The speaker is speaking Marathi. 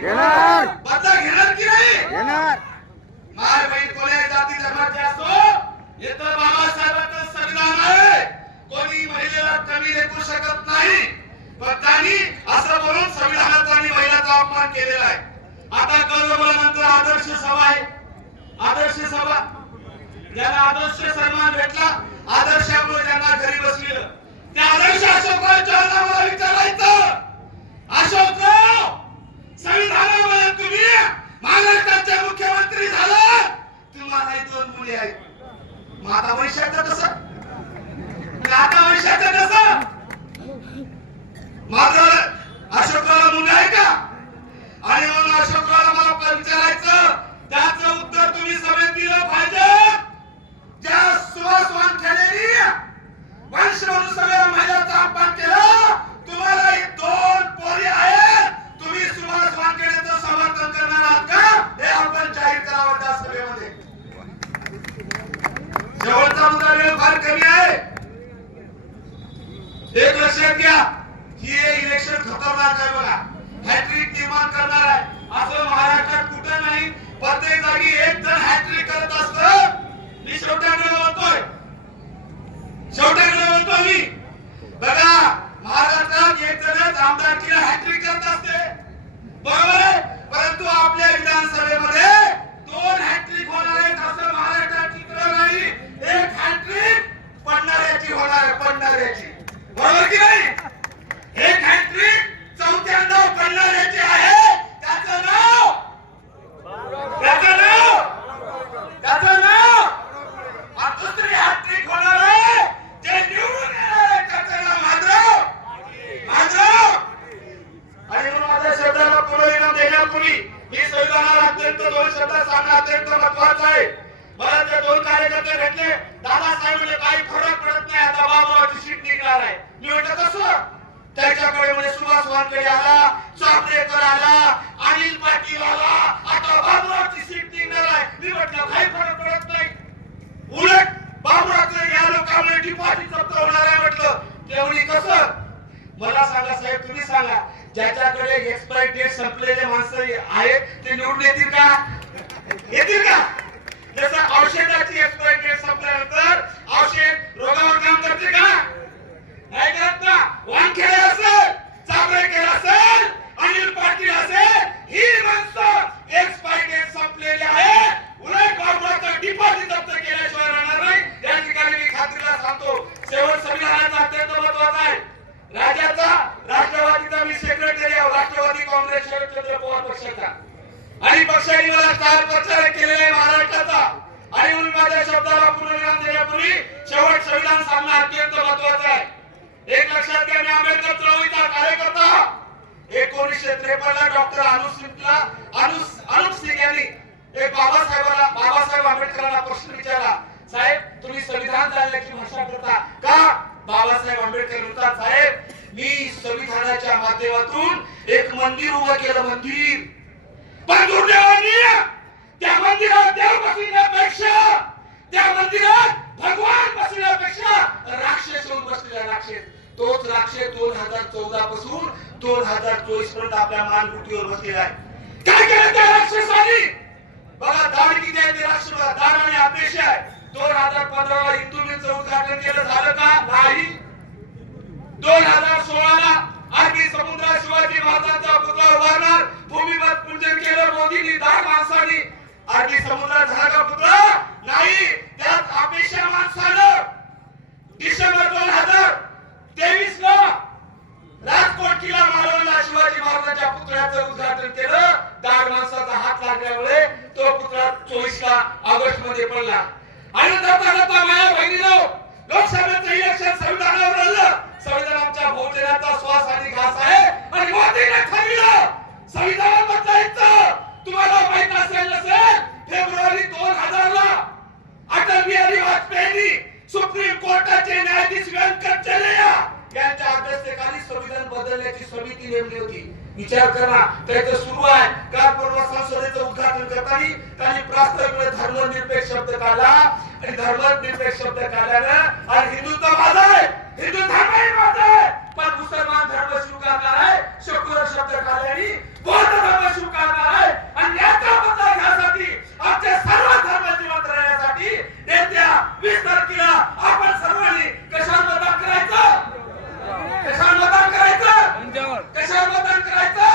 घेणार बदला घेणार की नाही? घेणार माय बहीण कोण्या जाती धर्माचे असो बाबासाहेबांचं संविधान आहे. कोणी महिलेला कमी लेखू शकत नाही. पण त्यांनी असं बोलून संविधानाचा आणि महिलाचा अपमान केलेला आहे. आता कळलं आदर्श सभा आहे. आदर्श सभा. ज्याला आदर्श सन्मान भेटला आदर्शामुळे ज्यांना घरी बसलेलं. त्या आदर्श अशोकराव चव्हाणांना मला विचारायचं. अशोकराव संविधानामध्ये तुम्ही महाराष्ट्राचे मुख्यमंत्री झाला तुम्हाला दोन मुली आहेत मग आता वैशाचं कसं मग आता वैशाचं कसं माझं अशोकरावला मुलं आहे का? आणि म्हणून अशोकरावला मला परिचारायचं विचारायचं त्याचं उत्तर तुम्ही सभेत दिलं पाहिजे. ज्या सुहास वानखेडेनी वंश म्हणून सगळ्या महिलांचा अपमान केला तुम्हाला एक दोन पोरी आहेत. तुम्ही सुहास वानखेडेचं समर्थन करणार आहात का? हे आपण जाहीर करावं त्या सभेमध्ये. शेवटचा मुद्दा वेळ फार कमी आहे. एक लक्षात घ्या. ही हे इलेक्शन खतरनाक आहे बघा. हॅट्रिक निर्माण करणार आहे. असं महाराष्ट्रात कुठं नाही. प्रत्येक जागी एक जण हॅट्रिक करत असत मी शेवट्याकडे म्हणतोय शेवट्याकडे म्हणतो मी बघा महाराष्ट्रात एक जणच आमदारकीला हॅट्रिक करत असते बरोबर आहे परंतु आपल्या विधानसभेमध्ये दोन हॅट्रिक होणार आहेत असं महाराष्ट्रात चित्र नाही एक हॅट्रिक पडणाऱ्याची होणार आहे पडणाऱ्याची बरोबर की नाही एक हॅट्रिक चौथ्यांदा पडणाऱ्याची आहे त्याचं नाव त्याचं नाव त्याचं नाव आणि दुसरी हॅट्रिक होणार आहे जे निवडून येणार आहे त्याचं नाव माधव माधव आणि म्हणून माझ्या शब्दाला पुनर्विराम देण्यापूर्वी मी संविधानाला अत्यंत दोन शब्द सांगणं अत्यंत महत्वाचं आहे. मला ते दोन कार्यकर्ते भेटले. दादासाहेब म्हणजे काही फरक पडत नाही. आता बाबूरावची सीट निघणार आहे. मी म्हटलं कसं? त्याच्याकडे म्हणजे सुभाष वानकडे आला चापडेकर आला अनिल पाटील आला. आता बाबूरावची सीट निघणार आहे. मी म्हटलं काही फरक पडत नाही. उलट बाबूरावकडे या लोकांमुळे डिपॉझिट जप्त होणार आहे म्हटलं. तेवढी कसं? मला सांगा साहेब तुम्ही सांगा ज्याच्याकडे एक्सपायरी डेट संपलेले माणसं आहेत ते निवडून येतील का? येतील का? जसं औषधाची एक्सपायरी डेट संपल्यानंतर औषध रोगावर काम करते का? नाही करत ना वानखेडे असेल चाबरेकर असेल अनिल पाटील असेल ही माणसं एक्सपायरी डेट संपलेली आहे. उलट कॉर्पोरेटचं डिपॉझिट जप्त केल्याशिवाय राहणार नाही. या ठिकाणी मी खात्रीला सांगतो शेवट संविधानाचा अत्यंत महत्त्वाचा आहे. राज्याचा राष्ट्रवादीचा मी सेक्रेटरी आहे राष्ट्रवादी काँग्रेस शरदचंद्र पवार पक्षाचा. आणि पक्षाने मला चार प्रचार केलेला आहे महाराष्ट्राचा. आणि म्हणून माझ्या शब्दाला पुनर्विराम देण्यापूर्वी शेवट संविधान सांगणं अत्यंत महत्वाचं आहे. एक लक्षात घ्या मी आंबेडकर चळवळीचा कार्यकर्ता. एकोणीसशे त्रेपन्न ला डॉक्टर अनुसिंगला अनुस अनुप सिंग यांनी एक बाबासाहेबांना बाबासाहेब आंबेडकरांना प्रश्न विचारला साहेब तुम्ही संविधान झाल्याची भाषा करता का? बाबासाहेब आंबेडकर म्हणतात साहेब मी संविधानाच्या माध्यमातून एक मंदिर उभं केलं मंदिर पण दुर्दैवाने त्या मंदिरात देव बसविण्यापेक्षा त्या मंदिरात भगवान बसविण्यापेक्षा राक्षस होऊन बसलेला राक्षस. तोच राक्षस दोन हजार चौदा पासून दोन हजार चोवीसपर्यंत आपल्या मानगुटीवर बसलेला आहे. काय केलं त्या राक्षसाने? बघा दाढ किती आहे ते राक्षस बघा. दाढ आणि अपेक्षा आहे. दोन हजार पंधरा ला हिंदू मिलचं उद्घाटन केलं. झालं का? नाही. दोन हजार सोळा ला अरबी समुद्रात शिवाजी महाराजांचा पुतळा उभारणार भूमिपत पूजन केलं मोदींनी दहा माणसांनी अरबी समुद्रात झाला का पुत्र नाही त्यात अपेक्षा माणसानं. डिसेंबर दोन हजार तेवीस ला राजकोट किल्ला मालवणला शिवाजी महाराजांच्या पुतळ्याचं उद्घाटन केलं. दाग माणसाचा हात लागल्यामुळे तो पुतळा चोवीस ला ऑगस्टमध्ये पडला. आणि जाता जाता माझ्या बहिणीनो लोकसभेचं इलेक्शन संविधानावर आलं संविधान आमच्या भोजनाचा श्वास आणि घास आहे. आणि मोदीने ठरविलं. बदलण्याची नेमली होती. विचार करा. त्याचं सुरू आहे. काल परवा संसदेचं उद्घाटन करताना त्यांनी प्रास्ताविक धर्मनिरपेक्ष शब्द काढला. आणि धर्मनिरपेक्ष शब्द काढल्यानं आणि हिंदुत्व माझा. मुद्द्यावर कशावर मतदान करायचं?